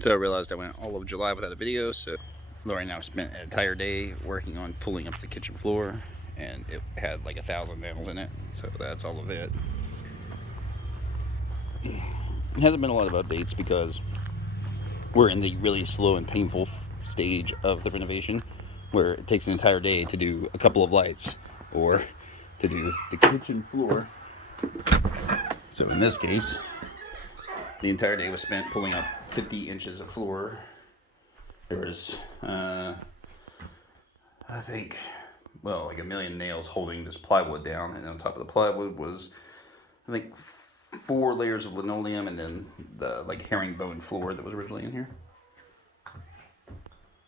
So I realized I went all of July without a video, so Lori and I spent an entire day working on pulling up the kitchen floor, and it had like 1,000 nails in it, so that's all of it. It hasn't been a lot of updates because we're in the really slow and painful stage of the renovation, where it takes an entire day to do a couple of lights or to do the kitchen floor. So in this case, the entire day was spent pulling up 50 inches of floor. There was, I think, well, like a million nails holding this plywood down, and on top of the plywood was, I think, 4 layers of linoleum, and then the like herringbone floor that was originally in here,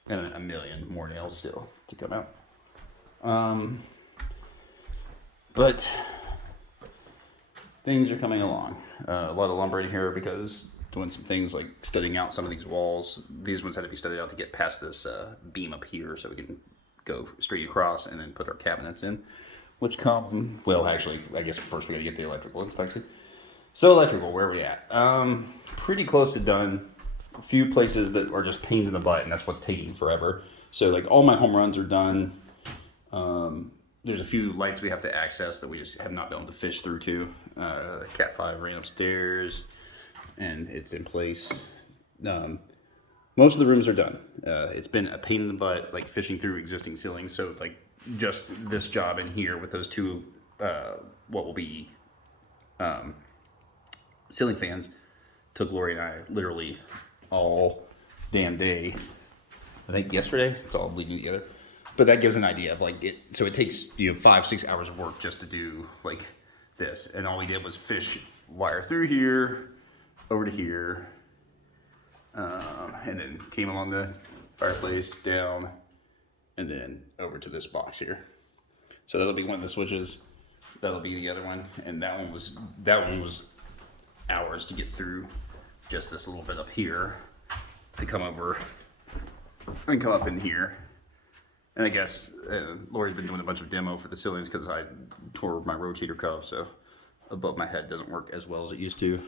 and a million more nails still to come out. But things are coming along. A lot of lumber in here because doing some things like studying out some of these walls. These ones had to be studied out to get past this beam up here so we can go straight across and then put our cabinets in. Which come, well, actually, I guess first we gotta get the electrical inspected. So electrical, where are we at? Pretty close to done. A few places that are just pains in the butt, and that's what's taking forever. So like all my home runs are done. There's a few lights we have to access that we just have not been able to fish through to. Cat 5 ran upstairs, and it's in place. Most of the rooms are done. It's been a pain in the butt, like fishing through existing ceilings. So like just this job in here with those two, what will be ceiling fans, took Lori and I literally all damn day. I think yesterday, it's all bleeding together. But that gives an idea of like it. So it takes 5-6 hours of work just to do like this, and all we did was fish wire through here, over to here, and then came along the fireplace down, and then over to this box here. So that'll be one of the switches. That'll be the other one, and that one was hours to get through just this little bit up here to come over and come up in here. And I guess Lori's been doing a bunch of demo for the ceilings because I tore my rotator cuff, so above my head doesn't work as well as it used to.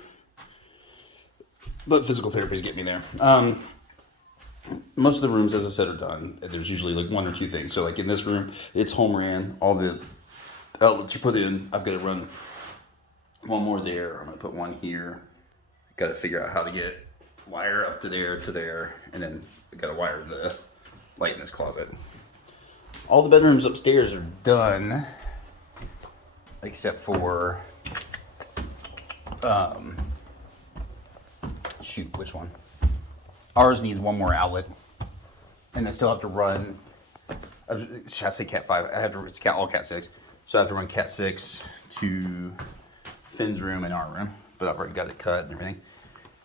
But physical therapy's getting me there. Most of the rooms, as I said, are done. There's usually like 1 or 2 things. So like in this room, it's home ran. All the outlets you put in, I've got to run one more there. I'm going to put one here. Got to figure out how to get wire up to there, and then got to wire the light in this closet. All the bedrooms upstairs are done, except for, shoot, which one? Ours needs one more outlet, and I still have to run, should I say Cat 5? It's all Cat 6, so I have to run Cat 6 to Finn's room and our room, but I've already got it cut and everything.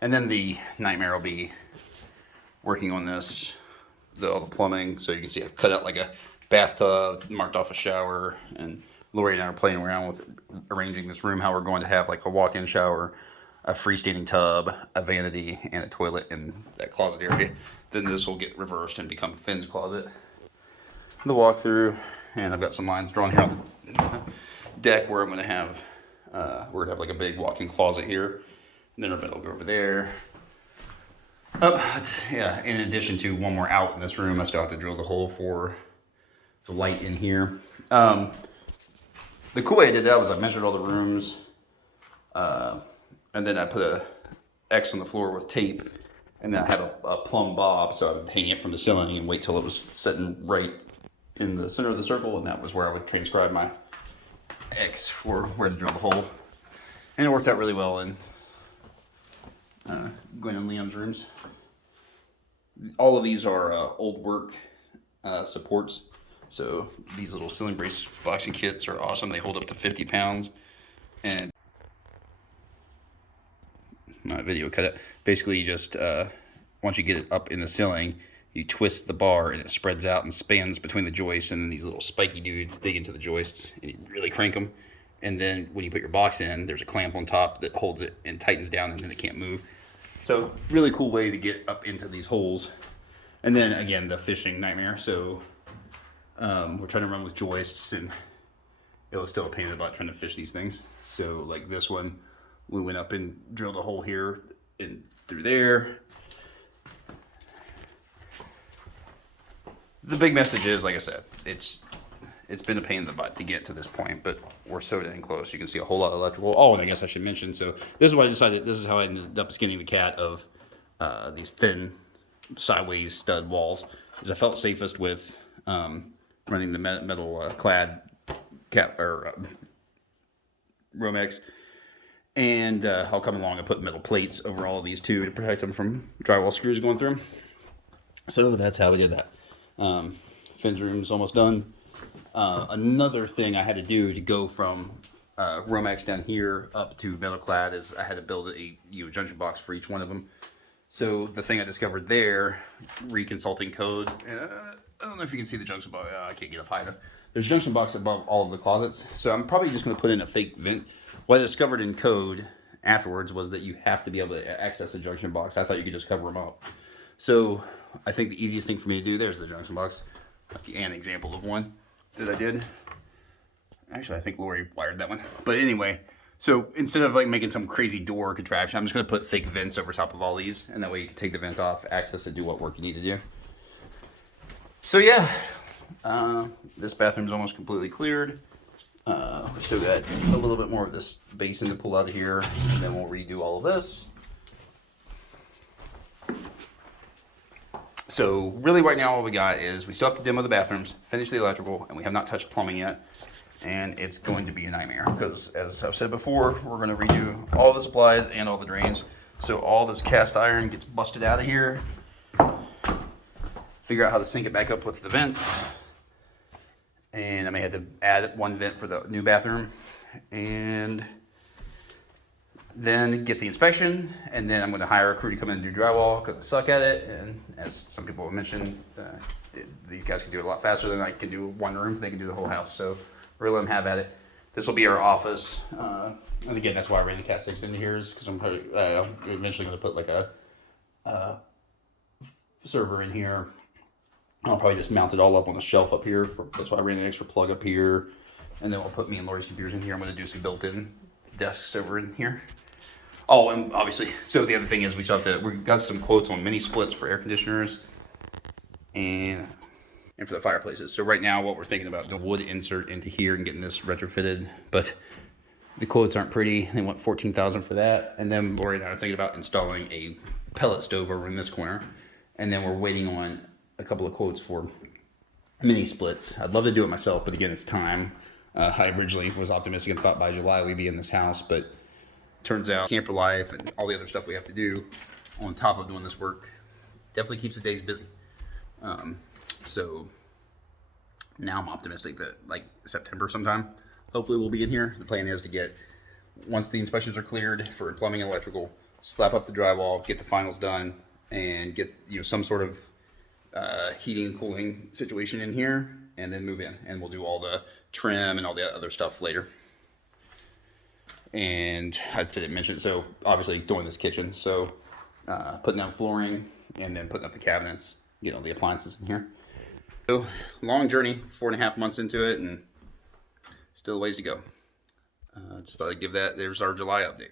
And then the nightmare will be working on this, all the plumbing, so you can see I've cut out like a bathtub, marked off a shower, and Lori and I are playing around with arranging this room, how we're going to have like a walk-in shower, a freestanding tub, a vanity, and a toilet in that closet area. Then this will get reversed and become Finn's closet. The walkthrough, and I've got some lines drawn here on the deck where I'm going to have, we're going to have like a big walk-in closet here, and then our bed will go over there. Yeah, in addition to one more out in this room, I still have to drill the hole for the light in here. The cool way I did that was I measured all the rooms, and then I put a X on the floor with tape, and then I had a plumb bob, so I would hang it from the ceiling and wait till it was sitting right in the center of the circle, and that was where I would transcribe my X for where to drill the hole. And it worked out really well in Gwen and Liam's rooms. All of these are old work supports. So these little ceiling brace boxing kits are awesome. They hold up to 50 pounds. And my video cut it. Basically, you just, once you get it up in the ceiling, you twist the bar and it spreads out and spans between the joists, and then these little spiky dudes dig into the joists and you really crank them. And then when you put your box in, there's a clamp on top that holds it and tightens down, and then it can't move. So really cool way to get up into these holes. And then again, the fishing nightmare. So we're trying to run with joists, and it was still a pain in the butt trying to fish these things. So like this one, we went up and drilled a hole here and through there. the big message is, like I said, it's been a pain in the butt to get to this point, but we're so dang close. You can see a whole lot of electrical. Oh, and I guess I should mention, so this is what I decided, this is how I ended up skinning the cat of these thin sideways stud walls, is I felt safest with running the metal clad cat or Romex. And I'll come along and put metal plates over all of these too to protect them from drywall screws going through them. So that's how we did that. Fins room's almost done. Another thing I had to do to go from Romex down here up to metal clad is I had to build a junction box for each one of them. So the thing I discovered there, reconsulting code, I don't know if you can see the junction box. I can't get up high enough. There's a junction box above all of the closets. So I'm probably just going to put in a fake vent. What I discovered in code afterwards was that you have to be able to access a junction box. I thought you could just cover them up. So I think the easiest thing for me to do, there's the junction box. An example of one that I did. Actually, I think Lori wired that one. But anyway, so instead of like making some crazy door contraption, I'm just going to put fake vents over top of all these. And that way you can take the vent off, access it, do what work you need to do. So yeah, this bathroom's almost completely cleared. We still got a little bit more of this basin to pull out of here, and then we'll redo all of this. So really right now all we got is we still have to demo the bathrooms, finish the electrical, and we have not touched plumbing yet. And it's going to be a nightmare because, as I've said before, we're going to redo all the supplies and all the drains. So all this cast iron gets busted out of here. Figure out how to sync it back up with the vents. And I may have to add one vent for the new bathroom. And then get the inspection. And then I'm going to hire a crew to come in and do drywall because I suck at it. And as some people have mentioned, these guys can do it a lot faster than I can do one room. They can do the whole house. So we're going to let them have at it. This will be our office. And again, that's why I ran the Cat 6 into here, is because I'm probably eventually going to put like a server in here. I'll probably just mount it all up on a shelf up here. That's why I ran an extra plug up here. And then we'll put me and Lori's computers in here. I'm going to do some built-in desks over in here. Oh, and obviously, so the other thing is we got some quotes on mini splits for air conditioners and for the fireplaces. So right now what we're thinking about, the wood insert into here and getting this retrofitted. But the quotes aren't pretty. They want $14,000 for that. And then Lori and I are thinking about installing a pellet stove over in this corner. And then we're waiting on a couple of quotes for mini splits. I'd love to do it myself, but again, it's time. I originally was optimistic and thought by July we'd be in this house, but turns out camper life and all the other stuff we have to do on top of doing this work definitely keeps the days busy. So now I'm optimistic that like September sometime, hopefully we'll be in here. The plan is to get, once the inspections are cleared for plumbing and electrical, slap up the drywall, get the finals done, and get some sort of heating and cooling situation in here, and then move in, and we'll do all the trim and all the other stuff later. And I just didn't mention it, so obviously doing this kitchen, so putting down flooring and then putting up the cabinets, getting all the appliances in here. So long journey, 4.5 months into it, and still a ways to go. Just thought I'd give that. There's our July update.